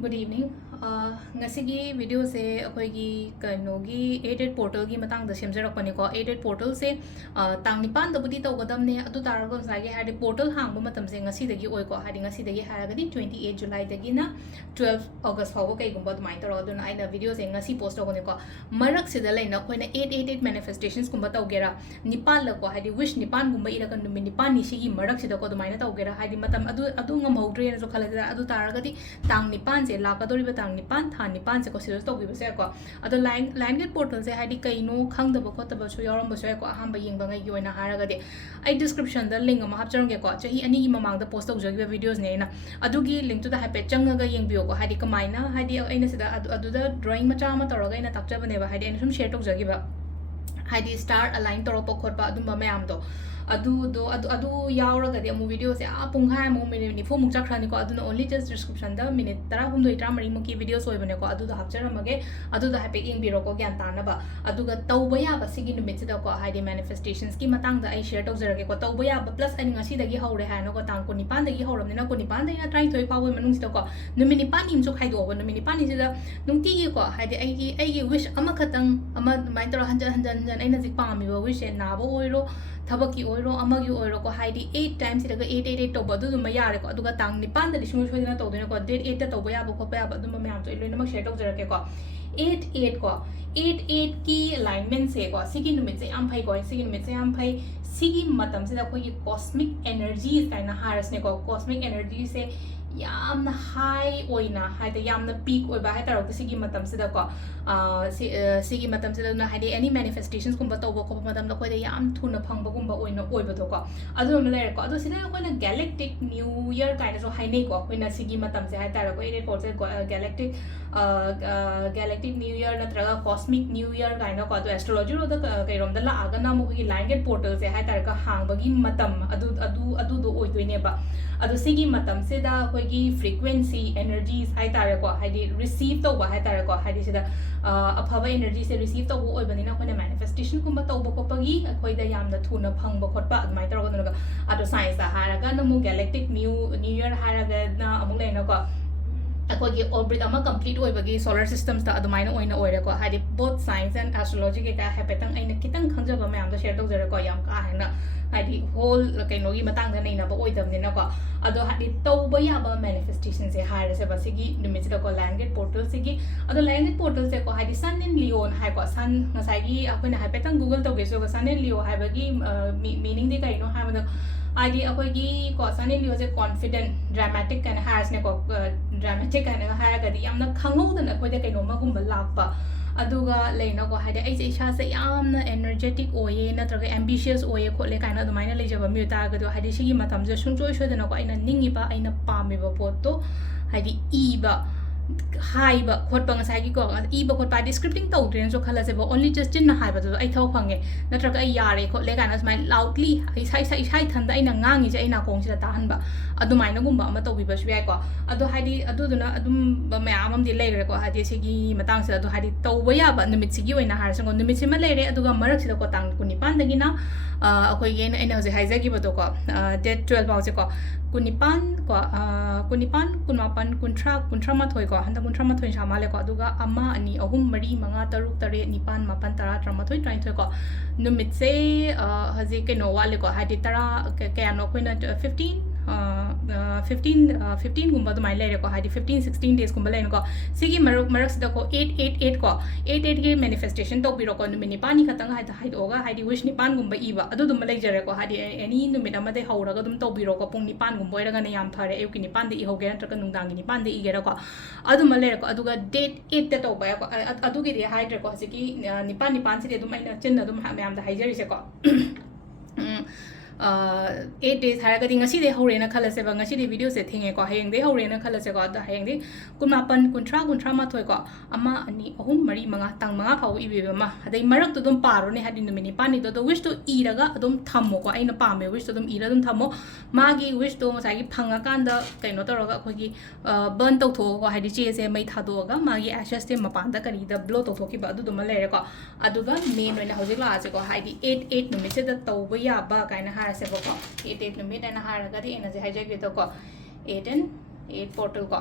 Good evening. Ngasigi video se akhoi gi kanogi aided portal gi matang da semjarakpani ko aided portal se tang nipan da budi tawgadam ne adu tarago sage hadi portal hangba matam se ngasi dagi oi ko hadi ngasi dagi haragadi 28 July dagi na 12 August fawo kai gumba dumai taro aduna aina video se ngasi post tawgone ko marak se da laina khoina 888 manifestations gumba tawgera nipan la ko hadi wish nipan gumba ira kan numi nipan ni sigi marak se da ko dumai na tawgera hadi matam adu ngam hawdre na so khala adu taragadi tang nipan se lakadori tang nipan tha nipan se ko serious to bi se ko ado line get portal se hadi kaino khang da ko ta ba su yoram ba se ko aham ba yeng ba ngai yoina haraga de ai description da link ma hap charong ge ko chahi ani gi mamang da post tau jogi videos ne na adu gi link to da hape changa ga yeng bio ko hadi kamaina hadi aina se da adu da drawing ma cha ma toroga ina takcha bane ba hadi aina sum share tok jogi ba hadi start align toropa khotpa adu ma mayam do adu yauraga de mu video se a punghai mu minute ni fu muk chakrani ko adu only just description da minute tara hum do itra mari mu ki videos oi bane ko adu da hapchara mage adu da happy ing biro ko gyan ta na ba adu ga tauba ya ba sigi numit da ko haidi manifestations ki matang da ai share tok jarage ko tauba ya ba plus ani ngasi dagi haure ha no ko tang ko nipan dagi hauram ne na ko nipan da try thoi pa wo manung si ko numit nipan nim so khai do ba numit nipan ni da nungti gi ko haidi ai gi wish ama khatang ama mai tor hanjan ai na jik pa mi ba wish na bo oiro thabaki oiro amagi oiro ko haidi 8 times iraga 888 to badu dum yare ko aduga tang nipan da lisung shoidina to dina ko date 8 ta to ba ko pa ba dum mayam to iloina mak share to jarake ko 88 ko 88 ki alignment se ko sigi numit se am phai ko sigi numit se am phai sigi matam se da ko ki cosmic energies kaina haras ne ko cosmic energy se yamna high oina haida yamna peak oiba hai taro sigi matam se da ko sigi matam se da na haide any manifestations kumba to ko matam da ko da yam thuna phangba kumba oina oiba to ko adu ma le ko adu sida ko na galactic new year kind so haine ko oina sigi matam se hai taro ko ere ko se galactic new year natraga cosmic new year kind ko adu astrology ro da kai rom da la aga na mu gi line get portal se hai taro ka hangba gi matam adu do oi toine ba adu sigi matam se da ko gi frequency energies hai tare ko haidi receive to ba hai tare ko haidi sida aphaba energy se receive to bo oibani na kone manifestation kumba to bo ko pagi khoi da yamna thuna phangba khotpa admai taro ga adu science da haraga na mu galactic new year haraga na amung leina ko akogi orbit ama complete oibagi solar systems da adumaina oina oire ko hadi both science and astrology ke ka hapetang aina kitang khangjaba mayam da share tok jare ko yam ka hana hadi whole kaino gi matang da naina ba oidam ne na ko ado hadi tauba ya ba manifestation se hare se basigi numit da ko language portal sigi ado language portal se ko hadi sun in leon hai ko sun ngasai gi akoina hapetang google to ge so sun in leo hai bagi meaning de kaino ha ma id akogi ko sun in leo se confident dramatic kind has ne ko dramatic kind ha ga di yamna khangou da ko de kaino ma gumba lakpa aduga leina ko haide ai isha se yamna energetic oye natraga ambitious oye khole kaina adumaina lejaba mi ta ga do haide sigi matam je sungchoi shodana ko aina ningi ba aina pame ba poto haide e ba hai ba khot ba ngasai gi ko e ba khot pa descripting to train so khala se ba only just in na hai ba do ai thau phange natraga ai yare khot le kana smai loudly ai sai thanda aina ngangi je aina kong si ta han ba adumaina gumba ama to bi ba shwe ko adu haidi adu duna adum ba mayam am di leire ko haidi sigi matang se adu haidi to ba ya ba numit sigi oina har sango numit sima leire aduga marak sida ko tang kunipan dagi na akoi gen aina hoje haija gi ba to ko date 12 ba se ko kunipan ko kunipan kunmapan kuntra ma thoi ko handa kuntra ma thoi sama le ko aduga ama ani ahum mari manga taruk tare nipan mapan tara trama thoi train thoi ko numit se haji ke no wale ko haidi tara ke ano koina 15 gumba to my later ko hadi 15-16 days gumba lain ko sigi marak sida ko 888 ko 88 ke manifestation to biro ko numini pani khatang hai hai oga hadi wish ni pan gumba iba adu dum lai jare ko hadi any numit amade hauraga dum to biro ko pung ni pan gumba iraga ne yam thare ayuk ni pan de i hoge na tra nungdang ni pan de i gera ko adu malere ko aduga date 8 ta to ba ko adu gi de hydra ko sigi ni pan si de dum aina chen dum ha mayam da haijari se ko 8 days haragadi ngasi de horena khala se ba ngasi de video se thinge ko hayeng de horena khala se ko da hayeng de kunapan kuntra ma thoi ko ama ani ahum mari manga tang manga phau ibe ma hadai marak to dum paro ne hadi numini pani to wish to iraga adum thammo ko aina pame wish to dum ira dum thammo magi wish to masai gi phanga kan da kaino to roga ko gi burn to tho ko hadi che se mai thado ga magi ashes te mapan da kari da blow to tho ki ba adu dum le ko aduga main oina hojik la se ko hadi 88 numit se da to ba ya ba kaina ha se ko 88 numit ana ha ra ga di ena je hijak to ko 8 and 8 portal ko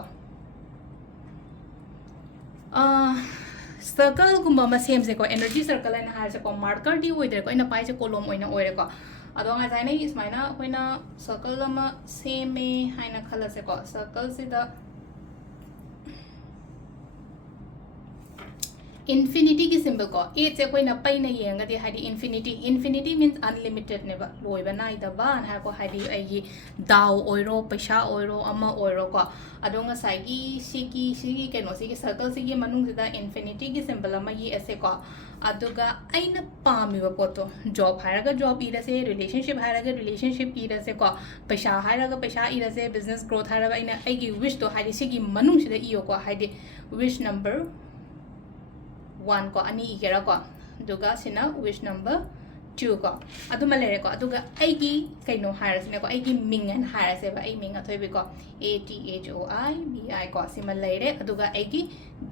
circle gumba ma same se ko energy circle na har se ko marker di oider ko ina pai se column oina oire ko ado nga zaina is maina koina circle ma same haina khala se ko circle se da infinity ki symbol ko e che koina pai na yenga di hadi infinity means unlimited ne ba loi ba nai da ba na ko hadi ai dao oiro paisa oiro ama oiro ko ado nga sai gi sigi ke no sigi circle sigi manung da infinity ki symbol ama yi ase ko aduga aina pami ba poto job haraga job ira se relationship haraga relationship ira se ko paisa haraga paisa ira se business growth haraga aina ai gi wish to hadi sigi manung sida iyo ko hadi wish number 1 ko ani igera ko duga sina wish number 2 ko aduma lere ko aduga aigi kaino harasne ko aigi ming an harase ba ai ming athoi bi ko ATHOI BI ko sima lere aduga aigi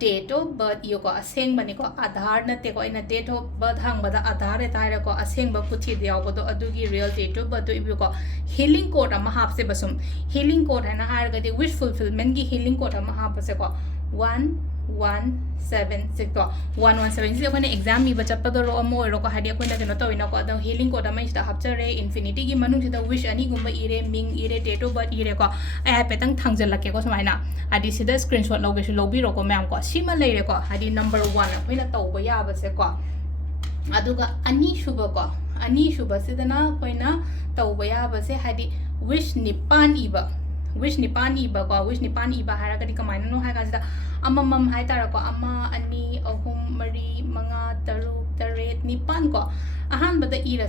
date of birth yo ko aseng bani ko aadhar na te ko ina date of birth hang bada aadhar e taira ko aseng ba puthi diaw bodo adugi real date of birth ibi ko healing code ama hapse basum healing code hana har ga de wish fulfillment gi healing code ama hapse ko 117 ko 117 se kone exam mi bacha pa do ro mo ro ko hadi ko na no to ina ko da healing ko da mai sta hapchare infinity gi manung se da wish ani gumba ire ming ire date of birth ire ko a petang thangjal lake ko smaina hadi sida screenshot loge shi lobi ro ko ma'am ko sima leire ko hadi number 1 ko ina to ba ya ba se ko aduga ani shuba sidana ko ina to ba ya ba se hadi wish nipan iba wish nipan iba haraga di kamaina no haga sida amamam hai tara ko ama ani ahum mari manga taruk taret nipan ko ahan bada ira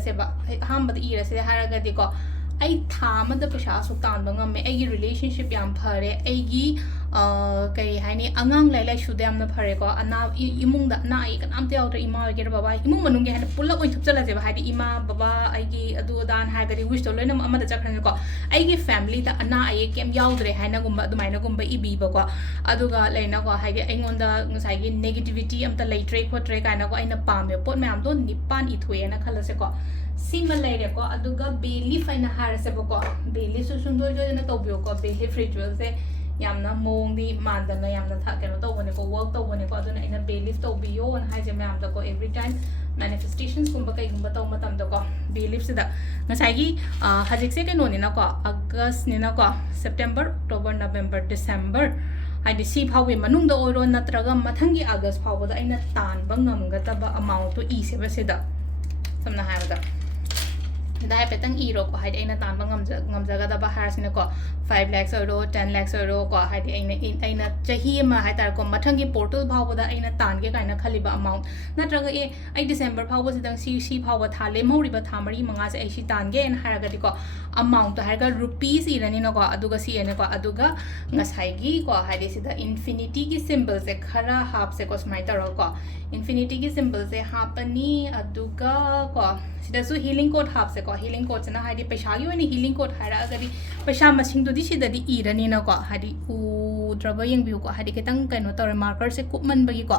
se haraga di ko ai thama da pasha su tan ba ngam me ai relationship yam phare ai gi kai haini angang lai lai shu dam na phare ko ana imung da na ai kan am te auto ima ge baba imung manung ge hana pulla oi thupchala je ba haidi ima baba ai gi adu dan ha ga di wish to loinam ama da chakhan ko ai gi family da ana ai kem yaudre haina gumba du maina gumba ibi ba ko aduga leina ko haidi aingon da ngai gi negativity am ta lai tre ko tre kana ko aina pam me pot mam do nipan i thue na khala se ko sima leire ko aduga belief aina harase ba ko belief su sundoi jo na to bio ko belief ritual se yamna mong di mandana yamna tha keno to bone ko work to bone ko aduna ina belief to bio on haje mam da ko every time manifestations kumba kai kumba to matam da ko belief sida ngasai gi hajik se keno ni na ko august ni na ko september october november december haidi si phawi manung da oiro natraga mathangi august phawa da aina tan ba ngam ga ta ba amount to e se ba sida samna ha da dai petang iro ko haidi aina tan ba ngam jaga da ba harasne ko 5 lakhs euro 10 lakhs euro ko haidi aina chahi ma hai tar ko mathangi portal bhawa da aina tan ge kaina khaliba amount natraga ai december bhawa sidang si bhawa thale mori ba thamari manga se ai si tan ge en haraga di ko amount to harga rupees irani na ko aduga si ene ko aduga ngasai gi ko haidi sida infinity gi symbol se khara hap se ko smai tar ko infinity gi symbol se hapani aduga ko sida su healing code hap se ko healing code se na haidi paisa gi wani healing code hara agadi paisa masing do di sida di irani na ko haidi u draba yang biu ko haidi ketang kaino tor marker se kupman bagi ko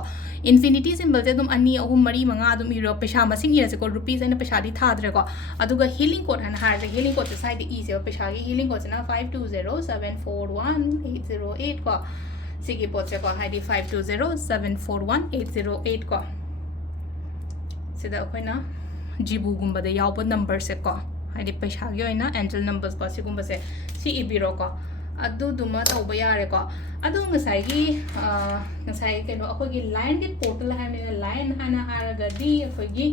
infinity symbol se dum ani ahum mari manga dum iro paisa masing ira se ko rupees ena paisa di thadre ko aduga healing code hana har se healing code se side e se paisa gi healing code se na 520741 ko sigi pot se ko haidi 520741 ko sida koina jibu gumba de yaw number se ko haidi paisa gi oina angel numbers ko sigumba se si ibiro ko adu duma tauba yare ko adu ngasai gi ngasai keno akoi gi line gi portal ha me line hana haraga di akoi gi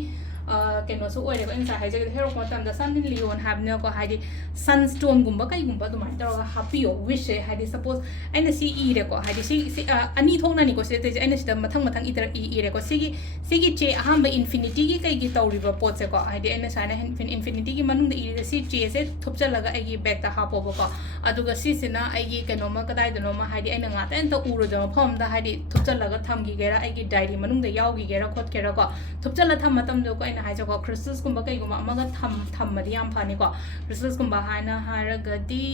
keno so oire ko insa haije gi hero ko tam da sun leon have no ko haidi sunstone gumba kai gumba duma taro happy o wish haidi suppose aina si e re ko haidi si ani thongna ni ko se te aina sida mathang iter e re ko sigi che ahamba infinity gi kai gi tawriba pot se ko haidi aina sana infinity gi manung da e si che se thupcha laga ai gi back ta hapo bo ko aduga si sina ai gi keno ma kadai da no ma haidi aina nga ta ento uro da phom da haidi thupcha laga tham gi gera ai gi diary manung da yaw gi gera khot kera ko thupcha la tham matam do ko ina haija ko crystals kumba kai guma amaga tham mari yam phani ko crystals kumba haina haraga di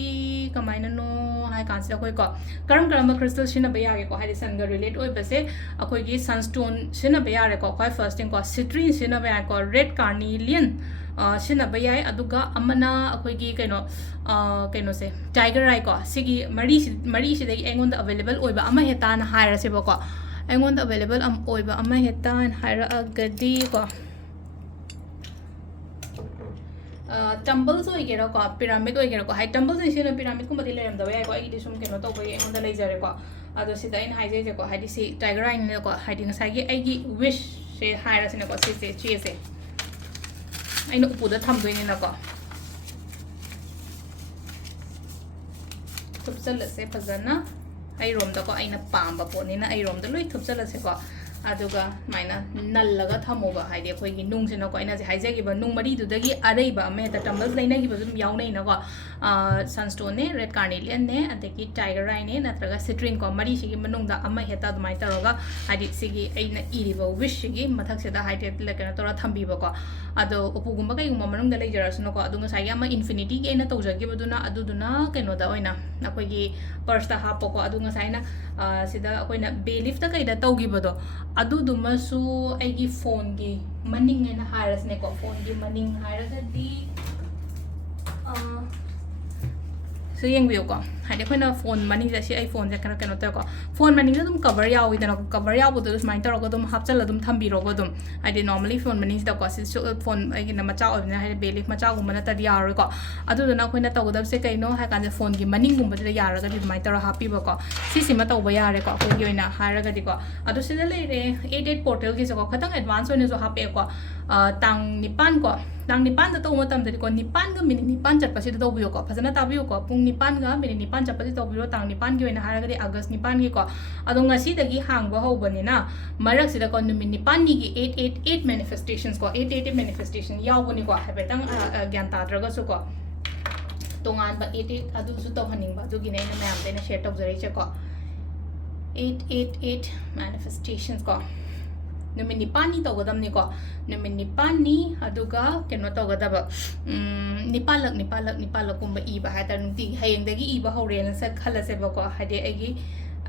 kamaina no hai kansa koi ko karam crystal shina ba ya ko haidi san ga relate oi base akoi gi sunstone shina ba ya ko kai first thing ko citrine shina ba ko red carnelian shina ba ya aduga amana akoi gi kaino se tiger eye ko sigi mari shi dai engon da available oi ba ama heta na haira se ba ko ꯑꯩꯉꯣꯟꯗ available ꯑꯣꯏꯕ ꯑꯃ ꯍꯦꯛꯇ ꯍꯥꯏꯔꯛꯑꯒꯗꯤ ꯀꯣ ꯇꯝꯕꯜꯁ ꯑꯣꯏꯒꯦꯔꯥꯀꯣ ꯄꯤꯔꯥꯃꯤꯗ ꯑꯣꯏꯒꯦꯔꯥꯀꯣ ꯍꯥꯏ ꯇꯝꯕꯜꯁ ꯁꯤꯅ ꯄꯤꯔꯥꯃꯤꯗꯀꯨꯝꯕꯗꯤ ꯂꯩꯔꯝꯗꯕ ꯌꯥꯏꯀꯣ ꯑꯩꯒꯤꯗꯤ ꯁꯨꯝ ꯀꯩꯅꯣ ꯇꯧꯕꯒꯤ ꯑꯩꯉꯣꯟꯗ ꯂꯩꯖꯔꯦꯀꯣ ꯑꯗꯣ ꯁꯤꯗ ꯑꯩꯅ ꯍꯥꯏꯖꯩꯁꯦꯀꯣ ꯍꯥꯏꯗꯤ ꯁꯤ ꯇꯥꯏꯒꯔ ꯑꯥꯏꯅꯤꯅꯀꯣ ꯍꯥꯏꯗꯤ ꯉꯁꯥꯏꯒꯤ ꯑꯩꯒꯤ ꯋꯤꯁꯁꯦ ꯍꯥꯏꯔꯁꯤꯅꯀꯣ ꯁꯤꯁꯦ ꯆꯦꯁꯦ ꯑꯩꯅ ꯎꯄꯨꯗ ꯊꯝꯗꯣꯏꯅꯤꯅꯀꯣ ꯊꯨꯞꯆꯜꯂꯁꯦ ꯐꯖꯅ ꯑꯩꯔꯣꯝꯗꯀꯣ ꯑꯩꯅ ꯄꯥꯝꯕ ꯄꯣꯠꯅꯤꯅ ꯑꯩꯔꯣꯝꯗ ꯂꯣꯏ ꯊꯨꯞꯆꯜꯂꯁꯦꯀꯣ ꯑꯗꯨꯒ ꯁꯨꯃꯥꯏꯅ ꯅꯜꯂꯒ ꯊꯝꯃꯣꯕ ꯍꯥꯏꯗꯤ ꯑꯩꯈꯣꯏꯒꯤ ꯅꯨꯡꯁꯤꯅꯀꯣ ꯑꯩꯅ ꯍꯧꯖꯤꯛ ꯍꯥꯏꯖꯈꯤꯕ ꯅꯨꯡ ꯃꯔꯤꯗꯨꯗꯒꯤ ꯑꯔꯩꯕ ꯑꯃ ꯍꯦꯛꯇ ꯇꯝꯕꯜ ꯂꯩꯅꯈꯤꯕꯁꯨ ꯑꯗꯨꯝ ꯌꯥꯎꯅꯩꯅꯀꯣ ꯁꯟꯁ꯭ꯇꯣꯟꯅꯦ ꯔꯦꯗ ꯀꯥꯔꯅꯦꯂꯤꯌꯟꯅꯦ ꯑꯗꯒꯤ ꯇꯥꯏꯒꯔ ꯑꯥꯏꯅꯦ ꯅꯠꯇ꯭ꯔꯒ ꯁꯤꯇ꯭ꯔꯤꯟꯀꯣ ꯃꯔꯤꯁꯤꯒꯤ ꯃꯅꯨꯡꯗ ꯑꯃ ꯍꯦꯛꯇ ꯑꯗꯨꯃꯥꯏꯅ ꯇꯧꯔꯒ ꯍꯥꯏꯗꯤ ꯁꯤꯒꯤ ꯑꯩꯅ ꯏꯔꯤꯕ ꯋꯤꯁꯁꯤꯒꯤ ꯃꯊꯛꯁꯤꯗ ꯍꯥꯏꯗꯤ ꯀꯩꯅꯣ ꯇꯧꯔꯒ ꯊꯝꯕꯤꯕꯀꯣ ꯑꯗꯣ ꯎꯄꯨꯒꯨꯝꯕ ꯀꯩꯒꯨꯝꯕ ꯃꯅꯨꯡꯗ ꯂꯩꯖꯔꯁꯨꯅꯀꯣ ꯑꯗꯣ ꯉꯁꯥꯏꯒꯤ ꯑꯃ ꯏꯟꯐꯤꯅꯤꯇꯤꯒꯤ ꯑꯩꯅ ꯇꯧꯖꯈꯤꯕꯗꯨꯅ ꯑꯗꯨꯗꯨꯅ ꯀꯩꯅꯣꯗ ꯑꯣꯏꯅ ꯑꯩꯈꯣꯏꯒꯤ ꯄꯔꯁꯇ ꯍꯥꯞꯄꯀꯣ ꯑꯗꯨ ꯉꯁꯥꯏꯅ ꯁꯤꯗ ꯑꯩꯈꯣꯏꯅ ꯕꯦꯂꯤꯐꯇ ꯀꯩꯗ ꯇꯧꯈꯤꯕꯗꯣ ꯑꯗꯨꯗꯨꯃꯁꯨ ꯑꯩꯒꯤ ꯐꯣꯟꯒꯤ ꯃꯅꯤꯡ ꯍꯥꯏꯅ ꯍꯥꯏꯔꯁꯤꯅꯦꯀꯣ ꯐꯣꯟꯒꯤ ꯃꯅꯤꯡ ꯍꯥꯏꯔꯒꯗꯤ ꯁꯤ ꯌꯦꯡꯕꯤꯌꯨꯀꯣ ꯍꯥꯏꯗꯤ ꯑꯩꯈꯣꯏꯅ ꯐꯣꯟ ꯃꯅꯤꯡꯁꯦ ꯁꯤ ꯑꯩ ꯐꯣꯟꯁꯦ ꯀꯩꯅꯣ ꯇꯧꯀꯣ ꯐꯣꯟ ꯃꯅꯤꯡꯗ ꯑꯗꯨꯝ ꯀꯕꯔ ꯌꯥꯎꯋꯤꯗꯅꯀꯣ ꯀꯕꯔ ꯌꯥꯎꯕꯗꯣ ꯁꯨꯃꯥꯏꯅ ꯇꯧꯔꯒ ꯑꯗꯨꯝ ꯍꯥꯞꯆꯜꯂ ꯑꯗꯨꯝ ꯊꯝꯕꯤꯔꯣꯀꯣ ꯑꯗꯨꯝ ꯍꯥꯏꯗꯤ ꯅꯣꯔꯃꯦꯂꯤ ꯐꯣꯟ ꯃꯅꯤꯡꯁꯤꯗꯀꯣ ꯁꯤꯁꯨ ꯐꯣꯟ ꯑꯩꯒꯤꯅ ꯃꯆꯥ ꯑꯣꯏꯕꯅꯤꯅ ꯍꯥꯏꯗꯤ ꯕꯦꯂꯤꯐ ꯃꯆꯥꯒꯨꯝꯕ ꯅꯠꯇ꯭ꯔꯗꯤ ꯌꯥꯔꯣꯏꯀꯣ ꯑꯗꯨꯗꯨꯅ ꯑꯩꯈꯣꯏꯅ ꯇꯧꯒꯗꯕꯁꯦ ꯀꯩꯅೋ ꯍꯥꯏ ꯀꯥꯟꯗ ꯐꯣꯟꯒꯤ ꯃꯅꯤꯡꯒꯨꯝꯕꯁꯤꯗ ꯌꯥꯔꯒꯗꯤ ꯑꯗꯨꯃꯥꯏꯅ ꯇꯧꯔꯒ ꯍꯥꯞꯄꯤꯕꯀꯣ ꯁꯤꯁꯤꯃ ꯇꯧꯕ ꯌꯥꯔꯦꯀꯣ ꯑꯩꯈꯣꯏꯒꯤ ꯑꯣꯏꯅ ꯍꯥꯏꯔꯒꯗꯤꯀꯣ ꯑꯗꯣ ꯁꯤꯗ ꯂꯩꯔꯦ 88 ꯄꯣꯔꯇꯦꯜꯒꯤꯁꯦꯀꯣ ꯈꯤꯇꯪ ꯑꯦꯗꯚꯥꯟꯁ ꯑꯣꯏꯅꯁꯨ ꯍꯥꯞꯄꯛꯑꯦꯀꯣ ꯇꯥꯡ 9 ꯀꯣ ꯇꯥꯡ 9ꯗ ꯇꯧꯕ ꯃꯇꯝꯗꯗꯤꯀꯣ 9ꯒ ꯃꯤꯅꯤꯠ 9 ꯆꯠꯄꯁꯤꯗ ꯇꯧꯕꯤꯌꯣꯀꯣ ꯐꯖꯅ ꯇꯥꯕꯤꯌꯨꯀꯣ ꯄꯨꯡ 9ꯒ ꯃꯤꯅꯤꯠ 9 ꯆꯠꯄꯁꯤꯗ ꯇꯧꯕꯤꯔꯣ ꯇꯥꯡ 9ꯒꯤ ꯑꯣꯏꯅ ꯍꯥꯏꯔꯒꯗꯤ ꯑꯥꯒꯁ 9ꯒꯤꯀꯣ ꯑꯗꯣ ꯉꯁꯤꯗꯒꯤ ꯍꯥꯡꯕ ꯍꯧꯕꯅꯤꯅ ꯃꯔꯛꯁꯤꯗꯀꯣ ꯅꯨꯃꯤꯠ 9ꯅꯤꯒꯤ 888 manifestations ꯀꯣ 888 manifestation ꯌꯥꯎꯕꯅꯤꯀꯣ ꯍꯥꯏꯐꯦꯠꯇꯪ ꯒ꯭ꯌꯥꯟ ꯇꯥꯗ꯭ꯔꯒꯁꯨꯀꯣ ꯇꯣꯉꯥꯟꯕ 88 ꯑꯗꯨꯁꯨ ꯇꯧꯍꯟꯅꯤꯡꯕ ꯑꯗꯨꯒꯤꯅꯦ ꯑꯩꯅ ꯃꯌꯥꯝꯗ ꯑꯩꯅ ꯁꯦꯌꯔ ꯇꯧꯖꯔꯛꯏꯁꯦꯀꯣ 888 manifestations ꯀꯣ ꯅꯨꯃꯤꯠ 9ꯅꯤ ꯇꯧꯒꯗꯕꯅꯤꯀꯣ ꯅꯨꯃꯤꯠ 9ꯅꯤ ꯑꯗꯨꯒ ꯀꯩꯅꯣ ꯇꯧꯒꯗꯕ 9ꯂꯛꯀꯨꯝꯕ ꯏꯕ ꯍꯥꯏꯇꯥꯔꯦ ꯅꯨꯡꯇꯤꯒꯤ ꯍꯌꯦꯡꯗꯒꯤ ꯏꯕ ꯍꯧꯔꯦꯅ ꯈꯜꯂꯁꯦꯕꯀꯣ ꯍꯥꯏꯗꯤ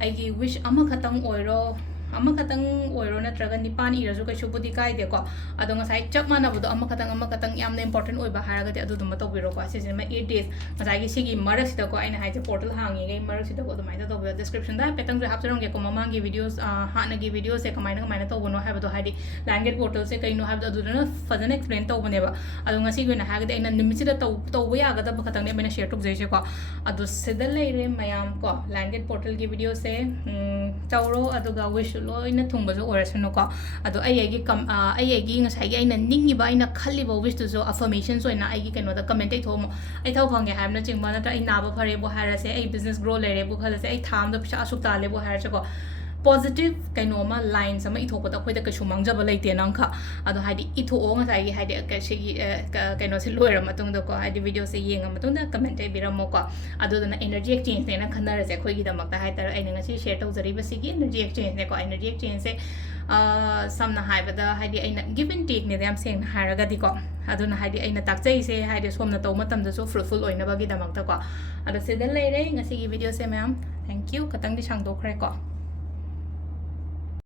ꯑꯩꯒꯤ ꯋꯤꯁ ꯑꯃꯈꯛꯇꯪ ꯑꯣꯏꯔꯣ ꯅꯠꯇ꯭ꯔꯒ 9 ꯏꯔꯁꯨ ꯀꯩꯁꯨꯕꯨꯗꯤ ꯀꯥꯏꯗꯦꯀꯣ ꯑꯗꯣ ꯉꯁꯥꯏ ꯆꯞ ꯃꯥꯟꯅꯕꯗꯣ ꯑꯃꯈꯛꯇꯪ ꯌꯥꯝꯅ ꯏꯝꯄꯣꯔꯇꯦꯟ ꯑꯣꯏꯕ ꯍꯥꯏꯔꯒꯗꯤ ꯑꯗꯨꯗꯨꯃ ꯇꯧꯕꯤꯔꯣꯀꯣ ꯁꯤꯁꯤꯃ 8 days ꯉꯁꯥꯏꯒꯤ ꯁꯤꯒꯤ ꯃꯔꯛꯁꯤꯗꯀꯣ ꯑꯩꯅ ꯍꯥꯏꯁꯦ ꯄꯣꯔꯇꯦꯜ ꯍꯥꯡꯉꯤꯉꯩ ꯃꯔꯛꯁꯤꯗꯀꯣ ꯑꯗꯨꯃꯥꯏꯅ ꯇꯧꯕꯤꯌꯣ ꯗꯤꯁꯀ꯭ꯔꯤꯞꯁꯟꯗ ꯍꯥꯏꯐꯦꯠꯇꯪꯁꯨ ꯍꯥꯞꯆꯔꯝꯒꯦꯀꯣ ꯃꯃꯥꯡꯒꯤ ꯚꯤꯗꯤꯑꯣꯁ ꯍꯥꯟꯅꯒꯤ ꯚꯤꯗꯤꯑꯣꯁꯦ ꯀꯃꯥꯏꯅ ꯇꯧꯕꯅꯣ ꯍꯥꯏꯕꯗꯣ ꯍꯥꯏꯗꯤ ꯂꯥꯏꯟꯒꯦꯠ ꯄꯣꯔꯇꯦꯜꯁꯦ ꯀꯩꯅꯣ ꯍꯥꯏꯕꯗꯣ ꯑꯗꯨꯗꯨꯅ ꯐꯖꯅ ꯑꯦꯛꯁꯄ꯭ꯂꯦꯟ ꯇꯧꯕꯅꯦꯕ ꯑꯗꯣ ꯉꯁꯤꯒꯤ ꯑꯣꯏꯅ ꯍꯥꯏꯔꯒꯗꯤ ꯑꯩꯅ ꯅꯨꯃꯤꯠꯁꯤꯗ ꯇꯧꯕ ꯌꯥꯒꯗꯕ ꯈꯛꯇꯪꯅꯦ ꯑꯩꯅ ꯁꯦꯌꯔ ꯇꯧꯖꯩꯁꯦꯀꯣ ꯑꯗꯣ ꯁꯤꯗ ꯂꯩꯔꯦ ꯃꯌꯥꯝ ꯀꯣ ꯂꯥꯏꯟꯒꯦꯠ ꯄꯣꯔꯇꯦꯜꯒꯤ ꯚꯤꯗꯤꯑꯣꯁꯦ ꯇꯧꯔꯣ ꯑꯗꯨꯒ ꯋꯤꯁ ꯂꯣꯏꯅ ꯊꯨꯡꯕꯁꯨ ꯑꯣꯏꯔꯁꯅꯨꯀꯣ ꯑꯗꯣ ꯑꯩꯒꯤ ꯉꯁꯥꯏꯒꯤ ꯑꯩꯅ ꯅꯤꯡꯉꯤꯕ ꯑꯩꯅ ꯈꯜꯂꯤꯕ ꯋꯤꯁꯇꯨꯁꯨ ꯑꯐꯔꯃꯦꯁꯟꯁ ꯑꯣꯏꯅ ꯑꯩꯒꯤ ꯀꯩꯅꯣꯗ ꯀꯃꯦꯟꯇ ꯏꯊꯣꯛꯑꯝꯃꯣ ꯑꯩ ꯊꯕꯛ ꯐꯪꯉꯦ ꯍꯥꯏꯕꯅꯆꯤꯡꯕ ꯅꯠꯇ꯭ꯔꯒ ꯑꯩ ꯅꯥꯕ ꯐꯔꯦꯕꯨ ꯍꯥꯏꯔꯁꯦ ꯑꯩ ꯕꯤꯖꯅꯦꯁ ꯒ꯭ꯔꯣ ꯂꯩꯔꯦꯕꯨ ꯈꯜꯂꯁꯦ ꯑꯩ ꯊꯥ ꯑꯃꯗ ꯄꯩꯁꯥ ꯑꯁꯨꯛ ꯇꯥꯜꯂꯦꯕꯨ ꯍꯥꯏꯔꯁꯦꯀꯣ ꯄꯣꯖꯤꯇꯤቭ ꯀꯩꯅꯣꯃ ꯂꯥꯏꯟꯁ ꯑꯃ ꯏꯊꯣꯛꯄꯗ ꯑꯩꯈꯣꯏꯗ ꯀꯩꯁꯨ ꯃꯥꯡꯖꯕ ꯂꯩꯇꯦ ꯅꯪꯈ ꯑꯗꯣ ꯍꯥꯏꯗꯤ ꯏꯊꯣꯛꯑꯣ ꯉꯁꯥꯏꯒꯤ ꯍꯥꯏꯗꯤ ꯁꯤꯒꯤ ꯀꯩꯅꯣꯁꯦ ꯂꯣꯏꯔ ꯃꯇꯨꯡꯗꯀꯣ ꯍꯥꯏꯗꯤ ꯚꯤꯗꯤꯑꯣꯁꯦ ꯌꯦꯡꯉ ꯃꯇꯨꯡꯗ ꯀꯃꯦꯟꯇ ꯏꯕꯤꯔꯝꯃꯣꯀꯣ ꯑꯗꯨꯗꯨꯅ ꯑꯦꯅꯔꯖꯤ ꯑꯦꯛꯆꯦꯟꯖꯅꯦꯅ ꯈꯟꯅꯔꯁꯦ ꯑꯩꯈꯣꯏꯒꯤꯗꯃꯛꯇ ꯍꯥꯏꯇꯥꯔꯦ ꯑꯩꯅ ꯉꯁꯤ ꯁꯦꯌꯔ ꯇꯧꯖꯔꯤꯕꯁꯤꯒꯤ ꯑꯦꯅꯔꯖꯤ ꯑꯦꯛꯆꯦꯟꯖꯅꯦꯀꯣ ꯑꯦꯅꯔꯖꯤ ꯑꯦꯛꯆꯦꯟꯖꯁꯦ ꯁꯝꯅ ꯍꯥꯏꯕꯗ ꯍꯥꯏꯗꯤ ꯑꯩꯅ ꯒꯤꯞ ꯑꯦꯟ ꯇꯦꯛꯅꯦꯗ ꯌꯥꯝ ꯁꯦꯡꯅ ꯍꯥꯏꯔꯒꯗꯤꯀꯣ ꯑꯗꯨꯅ ꯍꯥꯏꯗꯤ ꯑꯩꯅ ꯇꯥꯛꯆꯩꯁꯦ ꯍꯥꯏꯗꯤ ꯁꯣꯝꯅ ꯇꯧꯕ ꯃꯇꯝꯗꯁꯨ ꯐ꯭ꯔꯨꯠꯐꯨꯜ ꯑꯣꯏꯅꯕꯒꯤꯗꯃꯛꯇꯀꯣ ꯑꯗꯣ ꯁꯤꯗ ꯂꯩꯔꯦ ꯉꯁꯤꯒꯤ ꯚꯤꯗꯤꯑꯣꯁꯦ ꯃꯌꯥꯝ ꯊꯦꯡꯛ ꯌꯨ ꯈꯇꯪꯗꯤ ꯁꯥꯡꯗꯣꯛꯈ꯭ꯔꯦꯀꯣ